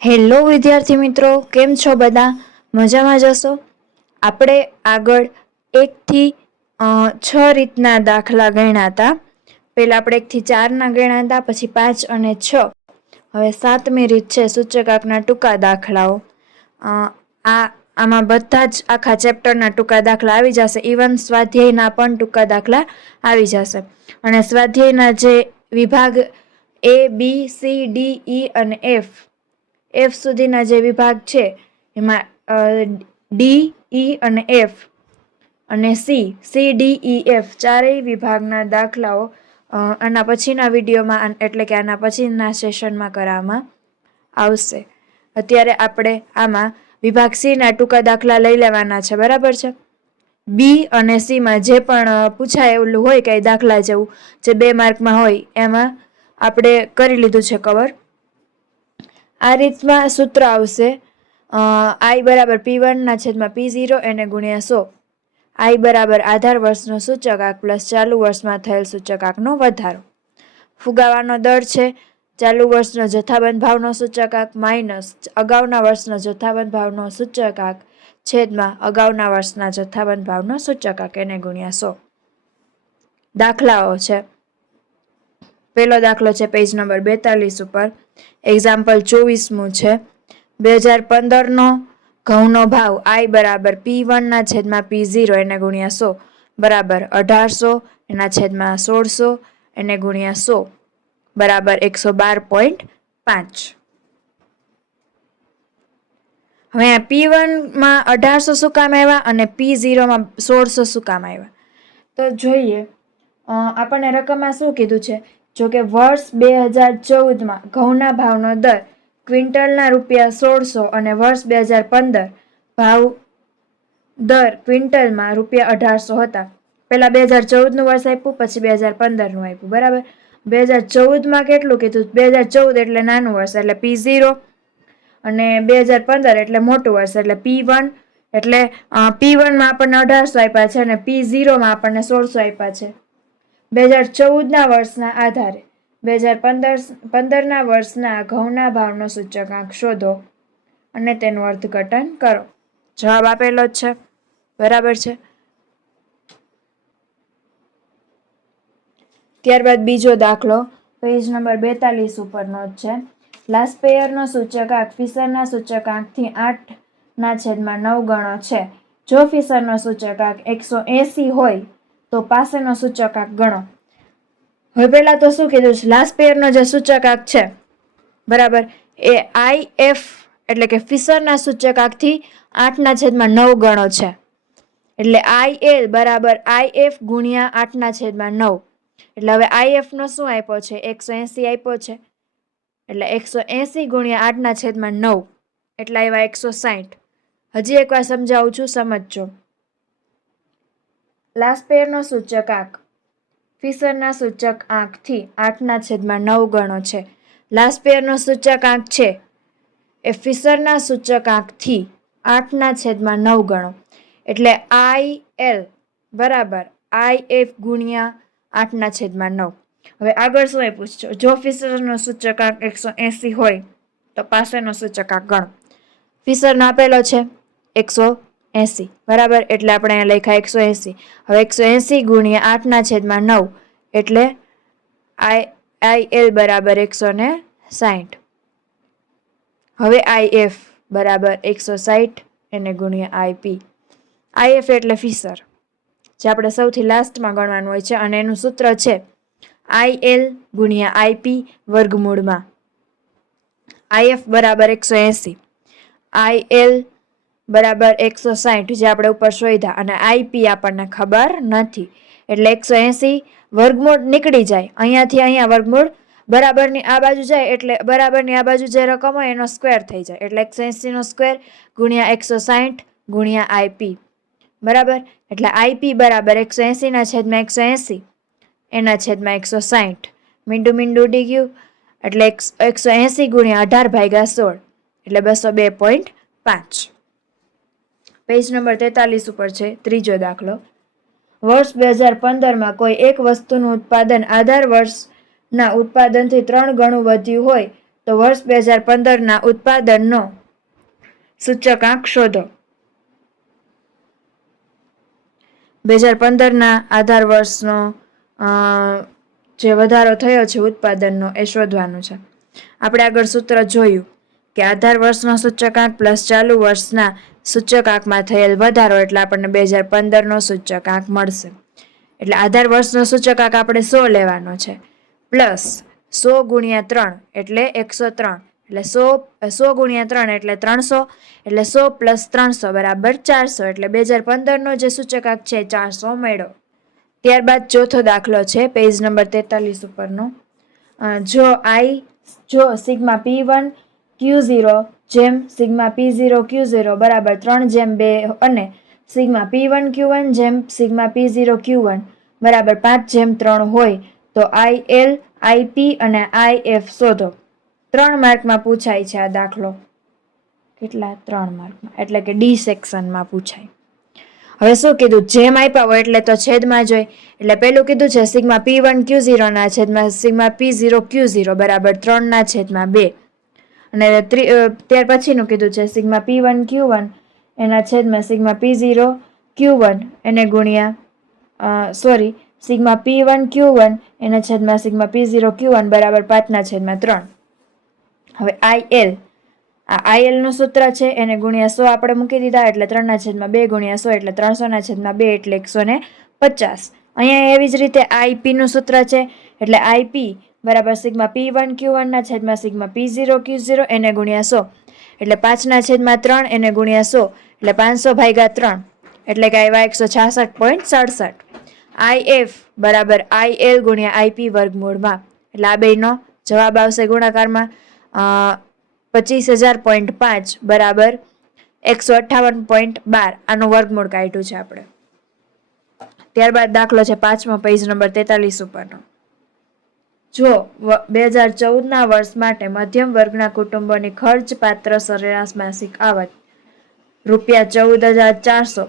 Hello વિદ્યાર્થી મિત્રો, કેમ છો બધા? મજામાં જશો? આપણે આગળ 1 થી 6 રીતના દાખલા ગણ્યા હતા. પહેલા આપણે 1 થી 4 ના ગણ્યા હતા, પછી 5 અને 6. હવે 7મી રીત છે સૂચકાંકના ટૂંકા દાખલાઓ. આમાં બધા જ આખા ચેપ્ટરના ટૂંકા દાખલા આવી જશે. ઇવન સ્વાધ્યાયના પણ ટૂંકા દાખલા આવી જશે. અને સ્વાધ્યાયના જે વિભાગ A, B, C, D, E અને F સુધીના જે વિભાગ છે એમાં D, E અને F અને C, D, E, F ચારેય વિભાગના દાખલાઓ આના પછીના વિડીયોમાં એટલે કે આના પછીના સેશનમાં કરવામાં આવશે. અત્યારે આપણે આમાં વિભાગ C ના ટૂંકા દાખલા લઈ લેવાના છે, બરાબર છે? B અને C માં જે પણ પૂછાય એવું હોય કંઈ દાખલા જેવું જે 2 માર્કમાં હોય એમાં આપણે કરી લીધું છે કવર. આ રીતમાં સૂત્ર આવશે I બરાબર P1/P0 એને ગુણ્યા 100. I બરાબર આધાર વર્ષનો સૂચકાંક પ્લસ ચાલુ વર્ષમાં થયેલ સૂચકાંકનો વધારો. ફુગાવાનો દર છે ચાલુ વર્ષનો જથ્થાબંધ ભાવનો સૂચકાંક માઇનસ અગાઉના વર્ષનો જથ્થાબંધ ભાવનો સૂચકાંક છેદમાં અગાઉના વર્ષના જથ્થાબંધ ભાવનો સૂચકાંક એને ગુણ્યા 100. દાખલાઓ છે. પહેલો દાખલો છે પેજ નંબર 42 ઉપર. એક્ઝામ્પલ 24મું છે. 2015નો ઘઉંનો ભાવ I બરાબર P1/P0 એને ગુણ્યા 100 બરાબર 1800 એના છેદમાં 1600 એને ગુણ્યા 100 બરાબર 112.5. હવે આ P1માં 1800 શું કામ આવ્યા અને P0માં 1600 શું કામ આવ્યા? તો જોઈએ. આપણને રકમમાં શું કીધું છે? જો કે વર્ષ 2014માં ઘઉંના ભાવનો દર ક્વિન્ટલના ₹1600 અને વર્ષ 2015 ભાવ દર ક્વિન્ટલમાં ₹1800 હતા. પહેલા 2014નું વર્ષ આપ્યું, પછી 2015નું આપ્યું, બરાબર? 2014માં કેટલું કીધું? 2014 એટલે નાનું વર્ષ એટલે P0 અને 2015 એટલે મોટું વર્ષ એટલે P1. એટલે P1માં આપણને 1800 આપ્યા છે અને P0માં આપણને 1600 આપ્યા છે. 2014ના વર્ષના આધારે 2015ના વર્ષના ઘઉંના ભાવનો સૂચકાંક શોધો અને તેનું અર્થઘટન કરો. જવાબ આપેલો જ છે, બરાબર છે? ત્યારબાદ બીજો દાખલો પેજ નંબર 42 ઉપરનો જ છે. લાસ્પેયરનો સૂચકાંક ફિશરના સૂચકાંકથી 8/9 ગણો છે. જો ફિશરનો સૂચકાંક 180 હોય તો પાસેનો સૂચકાંક ગણો. હવે પહેલા તો શું કીધું છે? લાસ્પેયરનો જે સૂચકાંક છે, બરાબર, એ IF એટલે કે ફિશરના સૂચકાંકથી 8/9 ગણો છે. એટલે IL બરાબર IF ગુણ્યા 8/9. એટલે હવે IF નો શું આપ્યો છે? 180 આપ્યો છે. એટલે 180 ગુણ્યા 8/9 એટલે આવ્યા 160. હજી એકવાર સમજાવું છું, સમજજો. લાસ્પેયરનો સૂચકાંક ફિશરના સૂચકાંકથી 8/9 ગણો છે. લાસ્પેયરનો સૂચકાંક છે એ ફિશરના સૂચકાંકથી 8/9 ગણો. એટલે IL બરાબર IF ગુણ્યા 8/9. હવે આગળ શું આપ્યું છે? જો ફિશરનો સૂચકાંક 180 હોય તો પાસેનો સૂચકાંક ગણો. ફિશરનો આપેલો છે 180, બરાબર, એટલે આપણે અહીંયા લખ્યા 180. હવે 180 ગુણ્યા 8/9 એટલે IL બરાબર 160. હવે IF બરાબર 160 એને ગુણ્યા IP. IF એટલે ફિશર, જે આપણે સૌથી લાસ્ટમાં ગણવાનું હોય છે અને એનું સૂત્ર છે IL ગુણ્યા IP વર્ગમૂળમાં. IF બરાબર 180, IL બરાબર 160 જે આપણે ઉપર શોધ્યા અને IP આપણને ખબર નથી. એટલે 180 વર્ગમૂળ નીકળી જાય, અહીંયાથી અહીંયા વર્ગમૂળ બરાબરની આ બાજુ જાય એટલે બરાબરની આ બાજુ જે રકમ હોય એનો સ્ક્વેર થઈ જાય. એટલે 180 નો સ્ક્વેર ગુણ્યા 160 ગુણ્યા IP, બરાબર. એટલે IP બરાબર 180/180 એના છેદમાં 160. મીંડું ઉડી ગયું એટલે 180 ગુણ્યા 18/16 એટલે 202.5. પેજ નંબર 43 ઉપર છે ત્રીજો દાખલો. વર્ષ 2015માં કોઈ એક વસ્તુનું ઉત્પાદન આધાર વર્ષના ઉત્પાદનથી 3 ગણું વધ્યું હોય તો વર્ષ 2015ના ઉત્પાદનનો સૂચકાંક શોધો. 2015ના આધાર વર્ષનો જે વધારો થયો છે ઉત્પાદનનો એ શોધવાનું છે. આપણે આગળ સૂત્ર જોયું કે આધાર વર્ષનો સૂચકાંક પ્લસ ચાલુ વર્ષના સૂચકાંકમાં થયેલ વધારો એટલે આપણને 2015નો સૂચકાંક મળશે. એટલે આધાર વર્ષનો સૂચકાંક આપણે 100 લેવાનો છે પ્લસ 100 ગુણ્યા 3 એટલે 103 એટલે 100 ગુણ્યા 3 એટલે 300 એટલે 100 પ્લસ 300 બરાબર 400 એટલે 2015નો જે સૂચકાંક છે 400 મળ્યો. ત્યારબાદ ચોથો દાખલો છે પેજ નંબર 43 ઉપરનો. જો સિગ્મા P1 Q0 જેમ સિગ્મા P0 Q0 બરાબર 3/2 અને સિગ્મા P1 Q1 જેમ સિગ્મા P0 Q1 બરાબર 5/3 હોય તો IL, IP અને IF શોધો. 3 માર્કમાં પૂછાય છે આ દાખલો. કેટલા? 3 માર્કમાં, એટલે કે ડી સેક્શનમાં પૂછાય. હવે શું કીધું? જેમ આપ્યા હોય એટલે તો છેદમાં જોઈ. એટલે પેલું કીધું છે સિગ્મા P1 Q0 ના છેદમાં સિગ્મા P0 Q0 બરાબર 3/2. અને ત્યાર પછીનું કીધું છે સિગ્મા P1 Q1 એના છેદમાં સિગ્મા P0 Q1 એને ગુણ્યા સિગ્મા P1 Q1 એના છેદમાં સિગ્મા P0 Q1 બરાબર 5/3. હવે IL, આ IL નું સૂત્ર છે એને ગુણ્યા 100 આપણે મૂકી દીધા એટલે 3/2 ગુણ્યા 100 એટલે 300/2 એટલે 150. અહીંયા એવી જ રીતે IP નું સૂત્ર છે એટલે IP બરાબર સિગ્મા P1 Q1 ના છેદમાં સિગ્મા P0 Q0 એને ગુણ્યા 100 એટલે 5/3 એને ગુણ્યા 100 એટલે 500/3 એટલે કે આવ્યા 166.67. IF બરાબર IL ગુણ્યા IP વર્ગમૂળમાં એટલે આ બેનો જવાબ આવશે ગુણાકારમાં 25,000.5 બરાબર 158.12. આનું વર્ગમૂળ કાઢ્યું છે આપણે. ત્યારબાદ દાખલો છે 5મો પેજ નંબર 43 ઉપરનો. જો 2014ના વર્ષ માટે મધ્યમ વર્ગના કુટુંબોની ખર્ચપાત્ર સરેરાશ માસિક આવક ₹14,400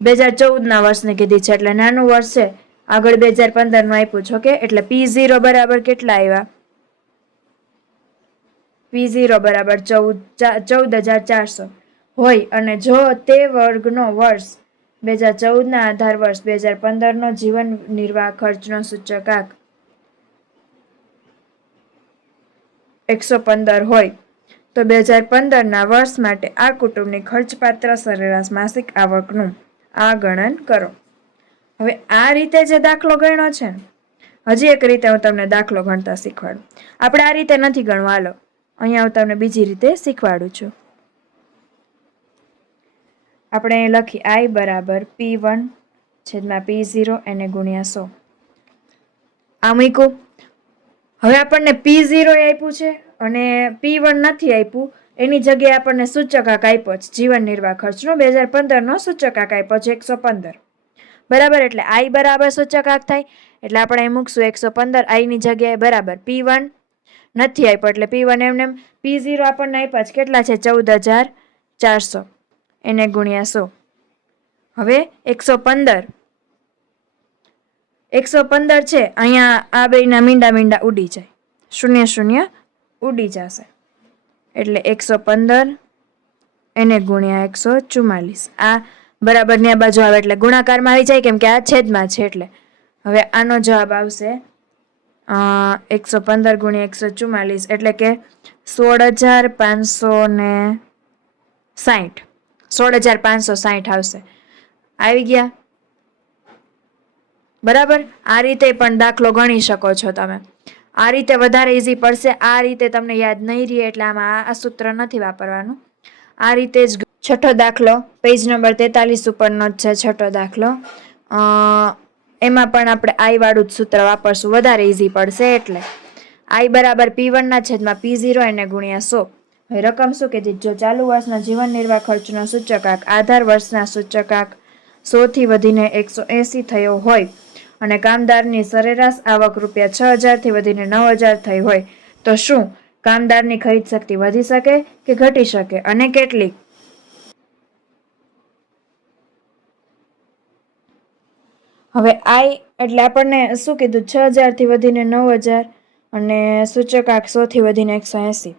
2014ના વર્ષની કીધી છે એટલે નાનું વર્ષ છે. આગળ 2015નું આપ્યું છે. ઓકે, એટલે P0 બરાબર કેટલા આવ્યા? P0 બરાબર 14,400 હોય અને જો તે વર્ગનો વર્ષ 2014ના આધાર વર્ષ 2015નો જીવન નિર્વાહ ખર્ચનો સૂચકાંક 115 હોય તો 2015ના વર્ષ માટે આ કુટુંબની ખર્ચપાત્ર સરેરાશ માસિક આવકનું આ ગણન કરો. હવે આ રીતે જે દાખલો ગણ્યો છે ને, હજી એક રીતે હું તમને દાખલો ગણતા શીખવાડું. આપણે આ રીતે નથી ગણવા, હાલો અહીંયા હું તમને બીજી રીતે શીખવાડું છું. આપણે લખી I બરાબર P1 છેદમાં P0 એને ગુણ્યા 100. આ મૂક્યું. હવે આપણને P0 આપ્યું છે અને P1 નથી આપ્યું. એની જગ્યાએ આપણને સૂચકાંક આપ્યો છે જીવન નિર્વાહ ખર્ચનો 2015નો સૂચકાંક આપ્યો છે 115 બરાબર. એટલે I બરાબર સૂચકાંક થાય એટલે આપણે અહીં મૂકશું 115. I ની જગ્યાએ બરાબર P1 નથી આપ્યો એટલે P1 એમને. P0 આપણને આપ્યા છે કેટલા છે? 14,400 એને ગુણ્યા 100. હવે 115 છે અહીંયા આ બેના મીંડા ઉડી જાય, 0 ઉડી જશે એટલે 115 એને ગુણ્યા 144. આ બરાબર ની આ બાજુ આવે એટલે ગુણાકારમાં આવી જાય કેમ કે આ છેદમાં છે એટલે. હવે આનો જવાબ આવશે 115 ગુણ્યા 144 એટલે કે 16,560. 16,560 આવશે. આવી ગયા બરાબર. આ રીતે પણ દાખલો ગણી શકો છો તમે. આ રીતે વધારે ઈઝી પડશે. આ રીતે તમને યાદ નહીં રહે એટલે આમાં આ સૂત્ર નથી વાપરવાનું. આ રીતે જ. છઠ્ઠો દાખલો પેજ નંબર 43 ઉપરનો જ છે છઠ્ઠો દાખલો. એમાં પણ આપણે I વાળું જ સૂત્ર વાપરશું, વધારે ઈઝી પડશે એટલે. I બરાબર P1 ના છેદમાં P0 એને ગુણ્યા 100. હવે રકમ શું કીધી? જો ચાલુ વર્ષના જીવન નિર્વાહ ખર્ચનો સૂચકાંક આધાર વર્ષના સૂચકાંક 100 થી વધીને 180 થયો હોય અને કામદારની સરેરાશ આવક ₹6,000 થી વધીને 9,000 થઈ હોય તો શું કામદારની ખરીદ શક્તિ વધી શકે કે ઘટી શકે અને કેટલી? હવે I એટલે આપણને શું કીધું? 6,000 થી વધીને 9,000 અને સૂચકાંક 100 થી વધીને 180.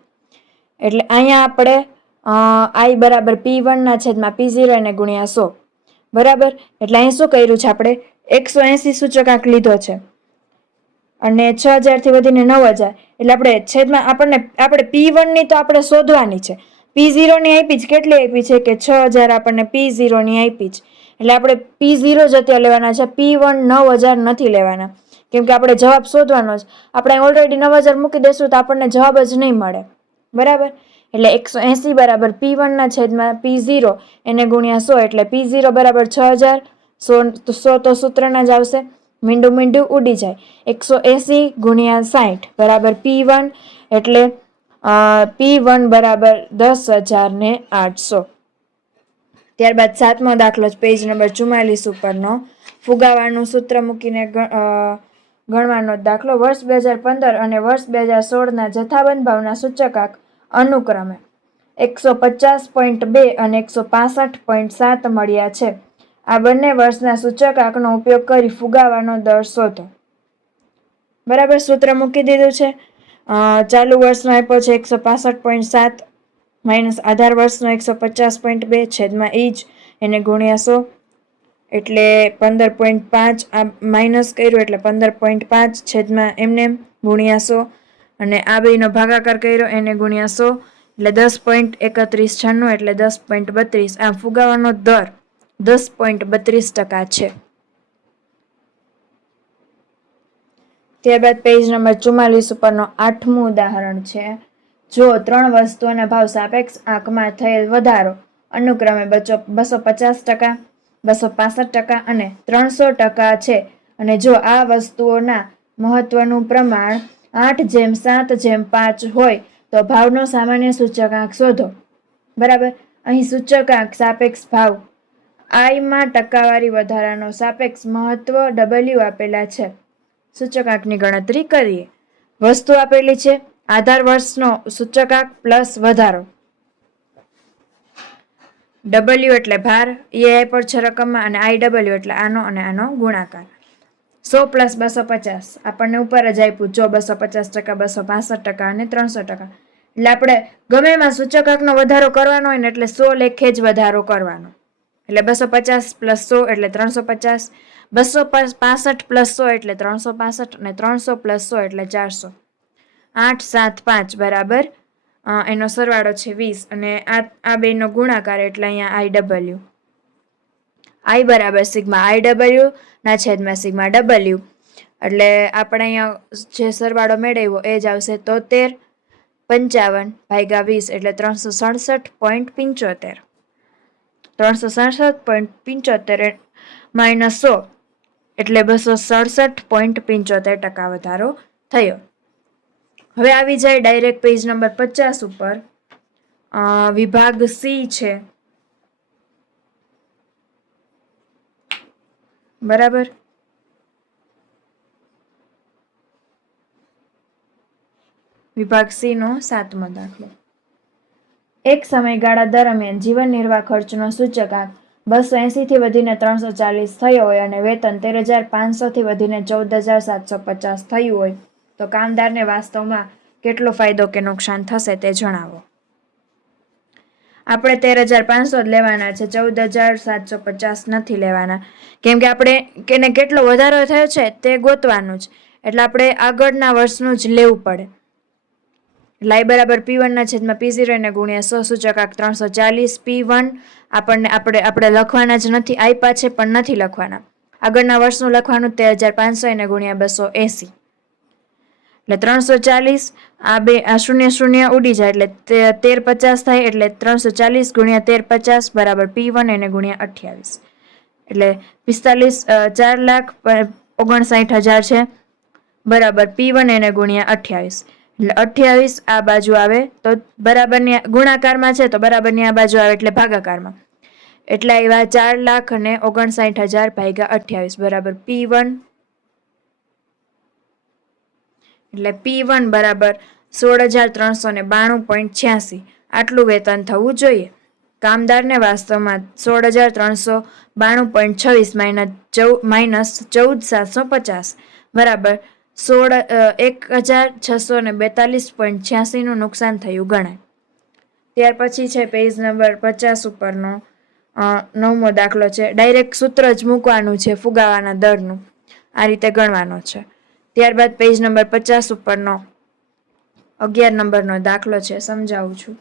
એટલે અહીંયા આપણે I બરાબર P1 ના છેદમાં P0 એને ગુણ્યા 100. બરાબર, એટલે અહીં શું કર્યું છે આપણે 180 સૂચકાંક લીધો છે અને 6000 થી વધીને 9000, એટલે આપણે છેદમાં આપણે P1 ની તો આપણે શોધવાની છે, P0 ની આપી જ કેટલી આપી છે કે 6000 આપણને P0 ની આપી જ, એટલે આપણે P0 જ અત્યારે લેવાના છે, P1 9000 નથી લેવાના, કેમ કે આપણે જવાબ શોધવાનો છે. આપણે ઓલરેડી 9000 મૂકી દેશું તો આપણને જવાબ જ નહીં મળે. બરાબર, એટલે 180 બરાબર P1 ના છેદમાં P0 એને ગુણ્યા 100, એટલે P0 બરાબર 6000, 100 તો સૂત્રના જ આવશે, મીંડું ઉડી જાય. 180 ગુણ્યા 60 બરાબર P1, એટલે P1 બરાબર 10,800. ત્યારબાદ 7મો દાખલો પેજ નંબર 44 ઉપરનો ફુગાવાનું સૂત્ર મૂકીને ગણવાનો દાખલો. વર્ષ 2015 અને વર્ષ 2016ના જથ્થાબંધ ભાવના સૂચકાંક અનુક્રમે 150.2 અને 165.7 મળ્યા છે. આ બંને વર્ષના સૂચકાંકનો ઉપયોગ કરી ફુગાવાનો દર શોધો. બરાબર, સૂત્ર મૂકી દીધું છે. ચાલુ વર્ષનો આપ્યો છે 165.7 માઇનસ આધાર વર્ષનો 150.2 છેદમાં ઈજ એને ગુણ્યા 100, એટલે 15.5. આ માઇનસ કર્યું એટલે 15.5 છેદમાં એમને ગુણ્યા 100, અને આ બેનો ભાગાકાર કર્યો એને ગુણ્યા 100, એટલે 10.3196, એટલે 10.32. આમ ફુગાવાનો દર 10.32% છે. ત્યારબાદ પેજ નંબર 44 ઉપરનો 8મું ઉદાહરણ છે. જો 3 વસ્તુઓના ભાવ સાપેક્ષ આંકમાં થયેલ વધારો અનુક્રમે 250%, 265% અને 300% છે, અને જો આ વસ્તુઓના મહત્વનું પ્રમાણ 8:7:5 હોય તો ભાવનો સામાન્ય સૂચકાંક શોધો. બરાબર, અહીં સૂચકાંક સાપેક્ષ ભાવ I માં ટકાવારી વધારાનો સાપેક્ષ મહત્વ W આપેલા છે. સૂચકાંકની ગણતરી કરીએ. વસ્તુ આપેલી છે, આધાર વર્ષનો સૂચકાંક પ્લસ વધારો, W એટલે ભાર, એ પર છે રકમમાં, અને IW એટલે આનો અને આનો ગુણાકાર. 100 + 250 આપણને ઉપર જ આપ્યું, જો 250%, 265% અને 300%. એટલે આપણે ગમે એમાં સૂચકાંકનો વધારો કરવાનો હોય ને એટલે 100 લેખે જ વધારો કરવાનો. એટલે 250 + 100 એટલે 350, 265 + 100 એટલે 365, અને 300 + 100 એટલે 400. 875 બરાબર એનો સરવાળો છે 20, અને આ બેનો ગુણાકાર એટલે અહીંયા IW. I બરાબર સિગ્મા IW ના છેદમાં સિગ્મા W, એટલે આપણે અહીંયા જે સરવાળો મેળવ્યો એ જ આવશે 73.55 ભાગ્યા 20, એટલે 367.75. 367.75 માઇનસ 100 એટલે 267.75% વધારો થયો. હવે આવી જાય ડાયરેક્ટ પેજ નંબર 50 ઉપર. વિભાગ C છે. બરાબર, વિભાગ C નો 7મો દાખલો. એક સમયગાળા દરમિયાન જીવન નિર્વાહ ખર્ચનો સૂચકાંક 280 થી વધીને 340 થયો હોય અને વેતન 13,500 થી વધીને 14,750 થયું હોય તો કામદારને વાસ્તવમાં કેટલો ફાયદો કે નુકસાન થશે તે જણાવો. આપણે 13,500 જ લેવાના છે, 14,750 નથી લેવાના, કેમ કે આપણે કેને કેટલો વધારો થયો છે તે ગોતવાનું જ, એટલે આપણે આગળના વર્ષનું જ લેવું પડે. એટલે I બરાબર P1 ના છેદમાં P0 એને ગુણ્યા 100, સૂચકાંક 340. P1 આપણે લખવાના જ નથી, આપ્યા છે પણ નથી લખવાના. આગળના વર્ષનું લખવાનું 13,500 એને ગુણ્યા 280, એટલે 340. આ 0 ઉડી જાય એટલે 1350 થાય, એટલે 340 ગુણ્યા 1350 બરાબર P1 એને ગુણ્યા 28, એટલે 4,59,000 છે બરાબર P1 એને ગુણ્યા 28, એટલે 28 આ બાજુ આવે તો બરાબરની ગુણાકારમાં છે તો બરાબરની આ બાજુ આવે એટલે ભાગાકારમાં, એટલે આવ્યા 4,59,000 ભાગ્યા 28 બરાબર P1, એટલે P1 બરાબર 16,392.86. આટલું વેતન થવું જોઈએ. કામદારને વાસ્તવમાં 16,392.26 માઇનસ 14,750 બરાબર 1642.86નું નુકસાન થયું ગણાય. ત્યાર પછી છે પેજ નંબર 50 ઉપરનો 9મો દાખલો છે. ડાયરેક્ટ સૂત્ર જ મૂકવાનું છે ફુગાવાના દરનું, આ રીતે ગણવાનો છે. ત્યારબાદ પેજ નંબર 50 ઉપરનો 11 નંબરનો દાખલો છે, સમજાવું છું.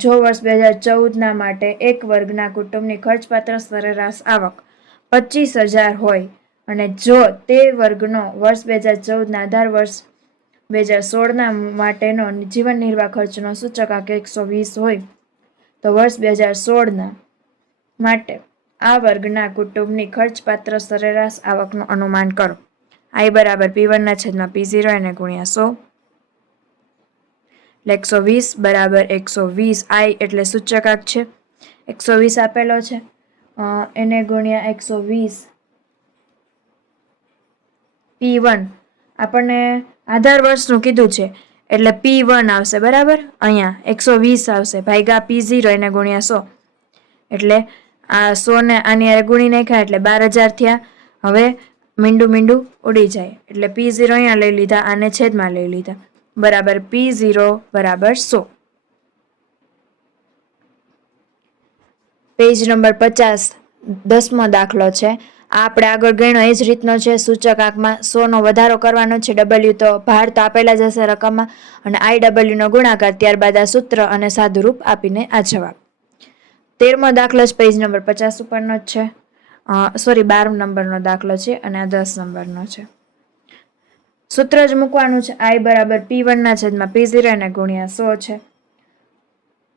જો વર્ષ 2014 માટે એક વર્ગના કુટુંબની ખર્ચપાત્ર સરેરાશ આવક 25,000 હોય અને જો તે વર્ગનો વર્ષ 2014ના આધાર વર્ષ 2016ના માટેનો જીવન નિર્વાહ ખર્ચનો સૂચકાંક 120 હોય તો વર્ષ 2016ના માટે આ વર્ગના કુટુંબની ખર્ચપાત્ર સરેરાશ આવકનું અનુમાન કરો. I બરાબર P1/P0 એને ગુણ્યા 100 એટલે 120 બરાબર 120. I એટલે સૂચકાંક છે, 120 આપેલો છે, એને ગુણ્યા 120. P1 આપણને આધાર વર્ષનું કીધું છે એટલે P1 આવશે બરાબર. અહીંયા 120 આવશે ભાગ્યા P0 એને ગુણ્યા 100 એટલે આ 100 ને આની હારે ગુણી નાખ્યા એટલે 12,000 થયા. હવે મીંડું ઉડી જાય એટલે P0 અહીંયા લઈ લીધા, આને છેદમાં લઈ લીધા, બરાબર P0 બરાબર 100. પેજ નંબર 50 10મો દાખલો છે. આપણે આગળ ગણ્યો એ જ રીતનો છે. સૂચકાંકમાં 100નો વધારો કરવાનો છે. W તો ભાર તો આપેલા જ હશે રકમમાં અને IW નો ગુણાકાર, ત્યારબાદ આ સૂત્ર અને સાદુરૂપ આપીને આ જવાબ. 13મો દાખલો જ પેજ નંબર 50 ઉપરનો જ છે. 12 નંબરનો દાખલો છે અને આ 10 નંબરનો છે. સૂત્ર જ મૂકવાનું છે. I બરાબર P1/P0 એને ગુણ્યા 100 છે.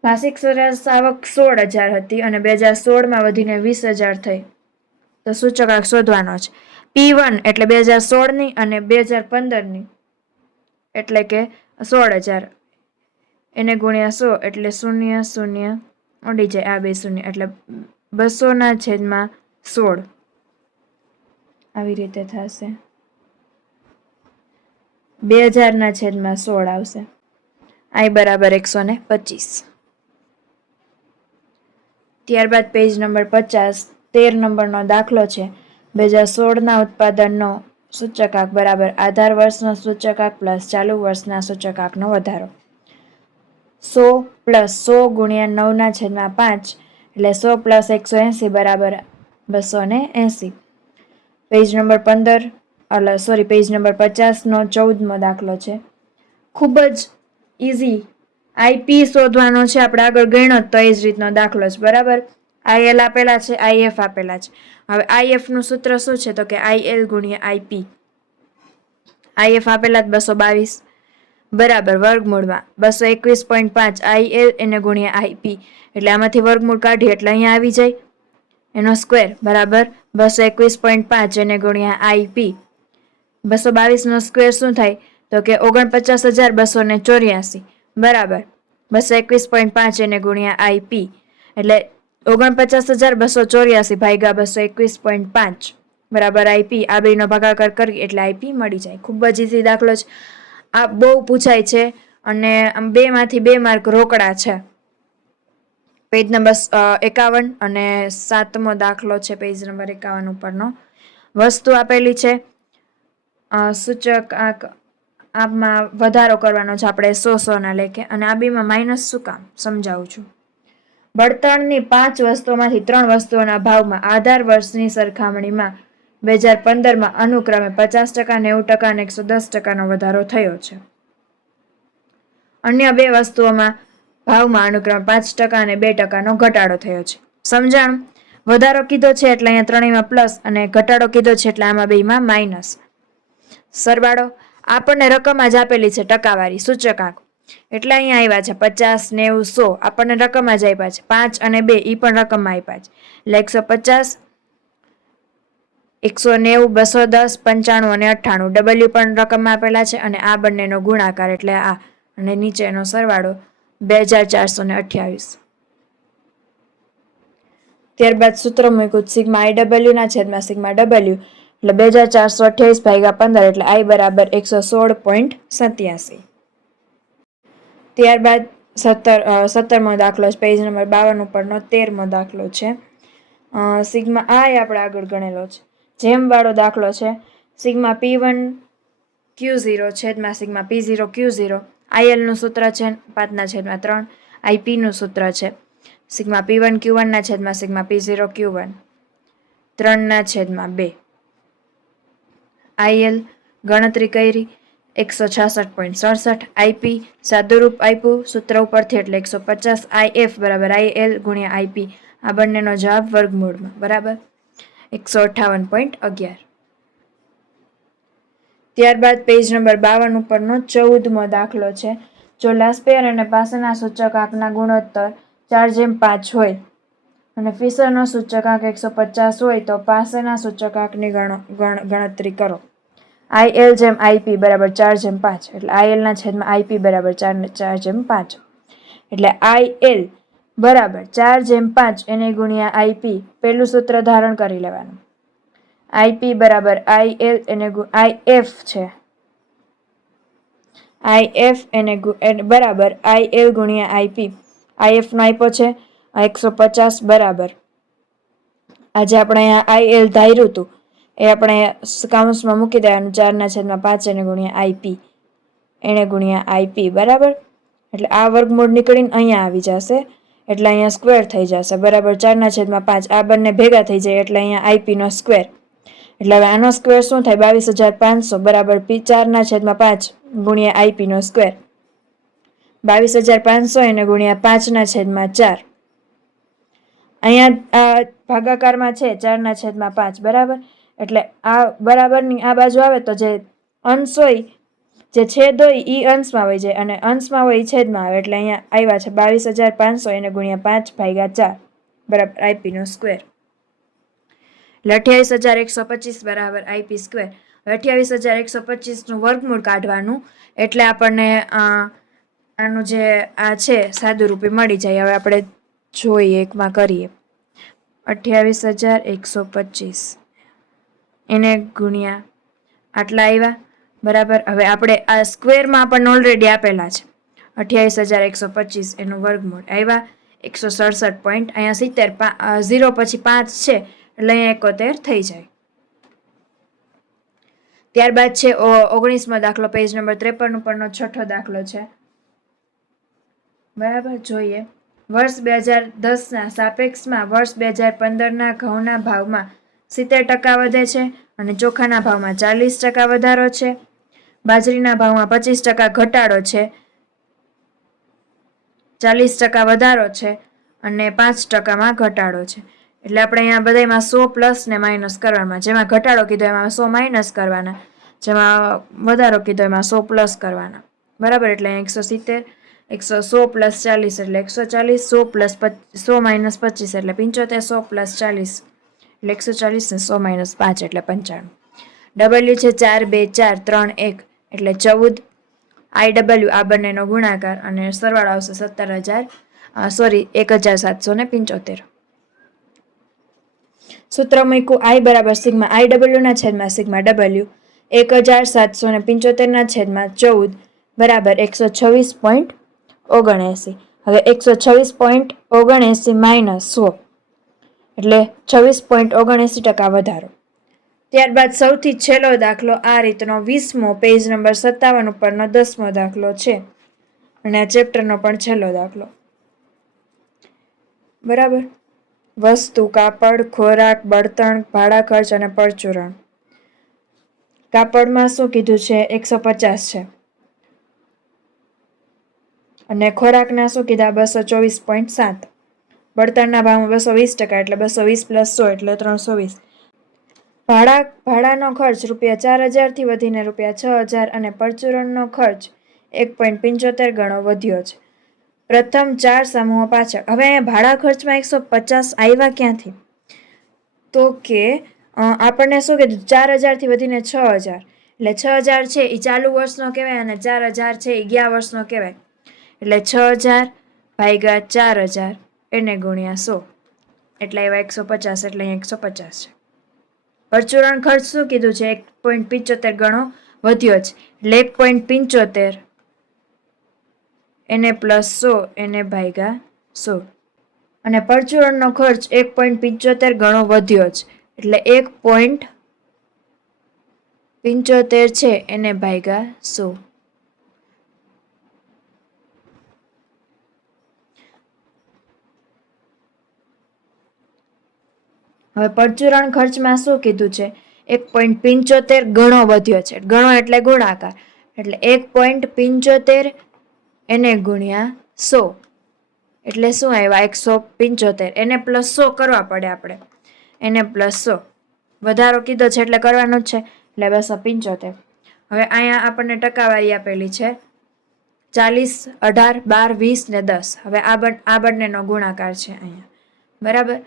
માસિક સરેરાશ આવક 16,000 હતી અને 2016માં વધીને 20,000 થઈ તો સૂચકાંક શોધવાનો છે. P1 એટલે 2016ની અને 2015ની એટલે કે 16,000 એને ગુણ્યા 100 એટલે 0 ઉડી જાય, આ બે શૂન્ય એટલે 200/16 આવી રીતે થશે. 2000/16 આવશે. I બરાબર 125. ત્યારબાદ પેજ નંબર 50 13 નંબરનો દાખલો છે. 2016ના ઉત્પાદનનો સૂચકાંક બરાબર આધાર વર્ષનો સૂચકાંક પ્લસ ચાલુ વર્ષના સૂચકાંકનો વધારો. 100 + 100 ગુણ્યા 9/5 એટલે 100 + 180 બરાબર 280. પેજ નંબર 50નો 14મો દાખલો છે. ખૂબ જ ઇઝી. IP શોધવાનો છે. આપણે આગળ ગણ્યો તો એ જ રીતનો દાખલો છે બરાબર. IL આપેલા છે, IF આપેલા છે. હવે IF નું સૂત્ર શું છે તો કે IL ગુણ્યા IP. IF આપેલા 222 બરાબર વર્ગમૂળમાં 221.5 IL એને ગુણ્યા IP એટલે આમાંથી વર્ગમૂળ કાઢીએ એટલે અહીંયા આવી જાય એનો સ્ક્વેર બરાબર 221.5 એને ગુણ્યા IP. 222 નો સ્ક્વેર શું થાય તો કે 49,284 બરાબર 221.5 એને ગુણ્યા IP એટલે 49,284 ભાગ્યા 221.5 બરાબર IP. આ બેનો ભાગાકાર કરી એટલે IP મળી જાય. ખૂબ જ ઇઝી દાખલો છે. આ બહુ પૂછાય છે અને 2માંથી 2 માર્ક રોકડા છે. પેજ નંબર 51 અને 7મો દાખલો છે પેજ નંબર 51 ઉપરનો. વસ્તુ આપેલી છે, સૂચકાંક આમાં વધારો કરવાનો છે આપણે 100 લેખે અને આ બેમાં માઇનસ શું કામ સમજાવું છું. બળતણની 5 વસ્તુઓમાંથી 3 વસ્તુઓના ભાવમાં આધાર વર્ષની સરખામણીમાં 2015માં અનુક્રમે 50%, 90% અને 110%નો વધારો થયો છે. અન્ય 2 વસ્તુઓમાં ભાવમાં અનુક્રમે 5% અને 2%નો ઘટાડો થયો છે. સમજાણું? વધારો કીધો છે એટલે અહીંયા ત્રણેયમાં પ્લસ અને ઘટાડો કીધો છે એટલે આમાં બેમાં માઇનસ. સરવાળો આપણને રકમ જ આપેલી છે ટકાવારી સૂચકાંક એટલે અહીંયા આવ્યા છે 50, 90, 100 આપણને રકમ જ આપ્યા છે. 5 અને 2 એ પણ રકમમાં આપ્યા છે એટલે 150, 190, 210, 95 અને 98 W પણ રકમમાં આપેલા છે અને આ બંનેનો ગુણાકાર એટલે આ અને નીચેનો સરવાળો 2428. ત્યારબાદ સૂત્ર મૂક્યું σIW/σW એટલે 2428 ભાગ્યા 15 એટલે I બરાબર 116.87. ત્યારબાદ 17મો દાખલો છે પેજ નંબર 52 ઉપરનો 13મો દાખલો છે. સિગ્મા I આપણે આગળ ગણેલો છે. જેમ વાળો દાખલો છે. સિગ્મા P1 Q0 છેદમાં સિગ્મા P0 Q0. ILનું સૂત્ર છે 5/3. IPનું સૂત્ર છે સિગ્મા P1 Q1 ના છેદમાં સિગ્મા P0 Q1 3/2. IL ગણતરી કરી 166.67. IP સાદુરૂપ આપ્યું સૂત્ર ઉપરથી એટલે 150. IF બરાબર IL ગુણ્યા IP. આ બંનેનો જવાબ વર્ગમૂળમાં બરાબર 158.11. ત્યારબાદ પેજ નંબર 52 ઉપરનો 14મો દાખલો છે. જો લાસ્પેયર અને પાસેના સૂચકાંકના ગુણોત્તર 4/5 હોય અને ફિશરનો સૂચકાંક 150 હોય તો પાસેના સૂચકાંકની ગણતરી કરો. IL જેમ IP બરાબર 4/5 એટલે IL ના છેદમાં IP બરાબર 4/5 એટલે IL બરાબર 4/5 એને ગુણ્યા IP. પેલું સૂત્ર ધારણ કરી લેવાનું. IP બરાબર IL એને IF છે. IF એને બરાબર IL ગુણ્યા IP. IF નો આપ્યો છે 150 બરાબર. આજે આપણે અહીંયા IL ધાર્યું હતું એ આપણે કાઉન્સમાં મૂકી દેવાનું 4/5 એને ગુણ્યા IP એને ગુણ્યા IP બરાબર. એટલે આ વર્ગમૂળ નીકળીને અહીંયા આવી જશે એટલે અહીંયા સ્ક્વેર થઈ જશે બરાબર 4/5. આ બંને ભેગા થઈ જાય એટલે અહીંયા IP નો સ્ક્વેર. એટલે હવે આનો સ્ક્વેર શું થાય 22,500 બરાબર 4/5 ગુણ્યા IP નો સ્ક્વેર. 22,500 એને ગુણ્યા 5/4. અહીંયા આ ભાગાકારમાં છે 4/5 બરાબર. એટલે આ બરાબરની આ બાજુ આવે તો જે અંશ હોય જે છેદ હોય એ અંશમાં હોય જાય અને અંશમાં હોય એ છેદમાં આવે એટલે અહીંયા આવ્યા છે 22,500 એને ગુણ્યા 5/4 બરાબર IP નો સ્ક્વેર. 28,125 બરાબર IP સ્ક્વેર. 28,125 નું વર્ગમૂળ કાઢવાનું એટલે આપણને આનું જે આ છે સાદુરૂપી મળી જાય. હવે આપણે જોઈએ એકમાં કરીએ 28,125 એને ગુણ્યા આટલા આવ્યા બરાબર. હવે આપણે આ સ્ક્વેરમાં આપણને ઓલરેડી આપેલા છે 28,125 એનું વર્ગમૂળ આવ્યા 167 પોઈન્ટ. અહીંયા 70 0 પછી 5 છે એટલે અહીંયા 71 થઈ જાય. ત્યારબાદ છે 19મો દાખલો પેજ નંબર 53 ઉપરનો 6થો દાખલો છે બરાબર. જોઈએ વર્ષ 2010ના સાપેક્ષમાં વર્ષ 2015ના ઘઉંના ભાવમાં 70% વધે છે અને ચોખાના ભાવમાં 40% વધારો છે. બાજરીના ભાવમાં 25% ઘટાડો છે, 40% વધારો છે અને 5%માં ઘટાડો છે. એટલે આપણે અહીંયા બધામાં 100 પ્લસ ને માઇનસ કરવાના. જેમાં ઘટાડો કીધો એમાં 100 માઇનસ કરવાના, જેમાં વધારો કીધો એમાં 100 પ્લસ કરવાના બરાબર. એટલે 170 100 પ્લસ 40 એટલે 140, 100 પ્લસ 100 માઇનસ 25 એટલે 75, 100 પ્લસ 40 એટલે 140 ને 100 માઇનસ 5 એટલે 95. W છે 4 2 4 3 1 એટલે 14. IW આ બંનેનો ગુણાકાર અને સરવાળો આવશે 1,775. સૂત્ર મૂક્યું I બરાબર સિગ્મા IW ના છેદમાં સિગ્મા W 1,775 ના છેદમાં 14 બરાબર 126.79. હવે 126.79 માઇનસ 100 એટલે 26.79% વધારો. ત્યારબાદ સૌથી છેલ્લો દાખલો આ રીતનો 20મો પેજ નંબર 57 ઉપરનો 10મો દાખલો છે અને આ ચેપ્ટરનો પણ છેલ્લો દાખલો બરાબર. વસ્તુ, કાપડ, ખોરાક, બળતણ, ભાડા ખર્ચ અને પરચુરણ. કાપડમાં શું કીધું છે 150 છે અને ખોરાકના શું કીધા 224.7. બળતણના ભાવમાં 220% એટલે 220 પ્લસ 100 એટલે 320. ભાડાનો ખર્ચ ₹4,000 થી વધીને ₹6,000 અને પરચુરણનો ખર્ચ 1.75 ગણો વધ્યો છે. પ્રથમ 4 સમૂહો પાછળ. હવે અહીંયા ભાડા ખર્ચમાં 150 આવ્યા ક્યાંથી? તો કે આપણને શું કીધું 4,000 થી વધીને 6,000 એટલે 6,000 છે એ ચાલુ વર્ષનો કહેવાય અને 4,000 છે એ ગયા વર્ષનો કહેવાય. એટલે 6,000 ભાગ્યા 4,000 એને ગુણ્યા 100 એટલે એવા 150 એટલે અહીંયા 150 છે. પરચુરણ ખર્ચ શું કીધું છે 1.75 ગણો વધ્યો છે એટલે 1.75 એને પ્લસ 100 એને ભાગ્યા 100 અને પરચુરણનો ખર્ચ 1.75 ગણો વધ્યો છે એટલે 1.75 75 છે એને ભાગ્યા 100. હવે પરચુરણ ખર્ચમાં શું કીધું છે? 1.75 ગણો વધ્યો છે. ગણો એટલે ગુણાકાર. એટલે 1.75 એને ગુણ્યા 100 એટલે શું આવ્યા? 175. એને પ્લસ 100 કરવા પડે આપણે. એને પ્લસ 100 વધારો કીધો છે એટલે કરવાનો જ છે. એટલે 275. હવે અહીંયા આપણને ટકાવારી આપેલી છે 40, 18, 12, 20 ને 10. હવે આ બંનેનો ગુણાકાર છે અહીંયા. બરાબર.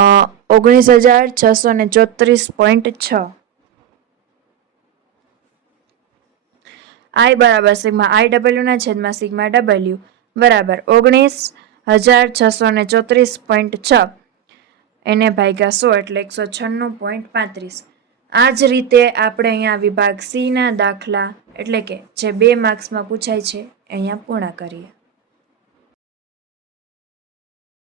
19,634.6. I બરાબર સિગ્મા IW ના છેદમાં સિગ્મા W બરાબર 19,634.6 એને ભાગ્યા 100 એટલે 196.35. આ જ રીતે આપણે અહીંયા વિભાગ C ના દાખલા એટલે કે જે 2 માર્ક્સમાં પૂછાય છે અહીંયા પૂર્ણ કરીએ.